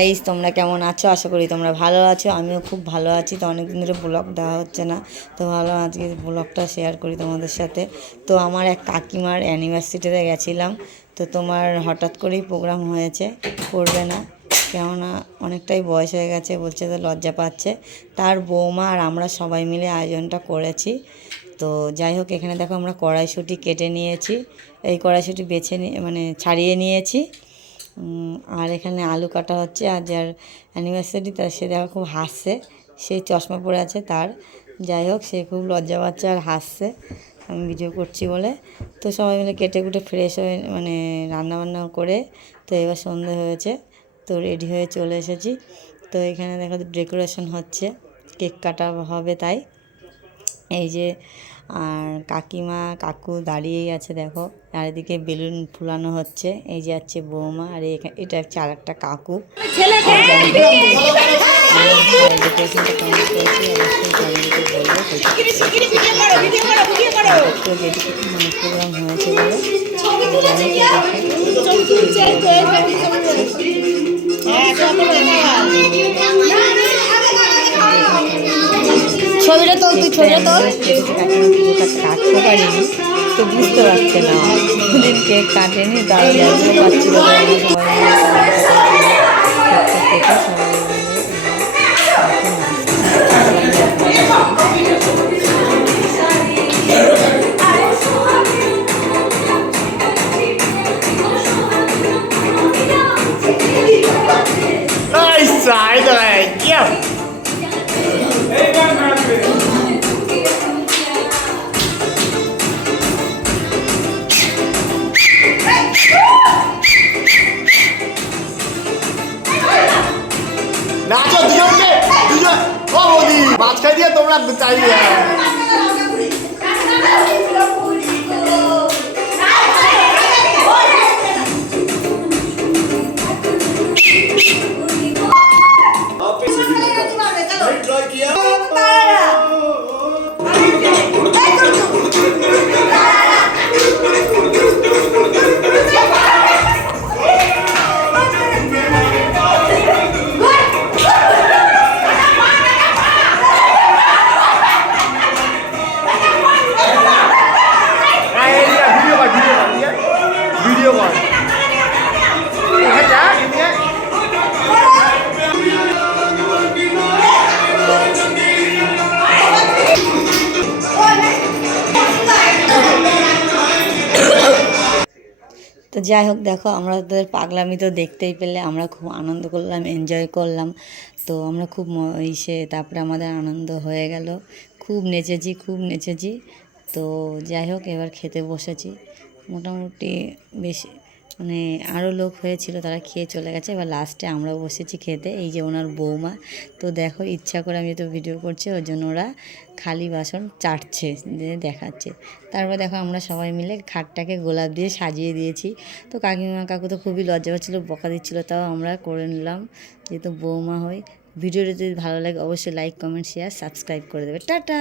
Guys তোমরা কেমন আছো? আশা করি তোমরা ভালো আছো। আমিও খুব ভালো আছি। তো অনেকদিন ধরে ব্লগ দেওয়া হচ্ছে না। তো ভালো, আজকে ব্লগটা শেয়ার করি তোমাদের সাথে। তো আমার এক কাকিমার অ্যানিভার্সিটিতে গেছিলাম। তো তোমার হঠাৎ করেই প্রোগ্রাম হয়েছে। করবে না। কেননা অনেকটাই বয়স হয়ে গেছে, বলছে তো লজ্জা পাচ্ছে। তার বৌমা আর আমরা সবাই মিলে আয়োজনটা করেছি। তো যাই হোক, এখানে দেখো আমরা কড়াইশুঁটি কেটে নিয়েছি। এই কড়াইশুঁটি বেছে নিয়ে মানে ছাড়িয়ে নিয়েছি। আর এখানে আলু কাটা হচ্ছে, আর যার অ্যানিভার্সারি তার সে দেখা খুব হাসছে, সে চশমা পরে আছে তার। যাই হোক, সে খুব লজ্জা পাচ্ছে আর হাসছে, আমি ভিডিও করছি বলে। তো সবাই মিলে কেটে কুটে ফ্রেশ হয়ে মানে রান্নাবান্না করে, তো এবার সন্ধে হয়েছে, তো রেডি হয়ে চলে এসেছি। তো এখানে দেখো ডেকোরেশন হচ্ছে কেক কাটা হবে তাই। এই যে আর কাকিমা, কাকু দাঁড়িয়েই আছে, দেখো। আর এদিকে বেলুন ফুলানো হচ্ছে, এই যে আছে বৌমা, আর এটা হচ্ছে আর একটা কাকু। প্রোগ্রাম হয়েছে বলে ছবিটা তোল, তুই ছবিটা তোল। কাটতে পারিনি। তো বুঝতে পারছে না। ওদের কেক কাটেনি তারা জানতে পারছিল মাঝখানে দিয়ে তোমরা চাই তো যাই হোক, দেখো, আমরা তোদের পাগলামি তো দেখতেই পেলে। আমরা খুব আনন্দ করলাম এনজয় করলাম। তো আমরা খুব ইসে, তারপরে আমাদের আনন্দ হয়ে গেল। খুব নেচেছি খুব নেচেছি। তো যাই হোক, এবার খেতে বসেছি। মোটামুটি বেশি মানে আরও লোক হয়েছিল, তারা খেয়ে চলে গেছে। এবার লাস্টে আমরা বসেছি খেতে, এই যে ওনার বৌমা। তো দেখো, ইচ্ছা করে আমি তো ভিডিও করছি ওই জন্য ওরা খালি বাসন চাটছে দেখাচ্ছে। তারপর দেখো, আমরা সবাই মিলে খাটটাকে গোলাপ দিয়ে সাজিয়ে দিয়েছি। তো কাকিমা কাকু তো খুবই লজ্জা পাচ্ছিলো, বকা দিচ্ছিল, তাও আমরা করে নিলাম। যেহেতু বৌমা হই ভিডিওটা যদি ভালো লাগে, অবশ্যই লাইক কমেন্ট শেয়ার সাবস্ক্রাইব করে দেবে। টাটা!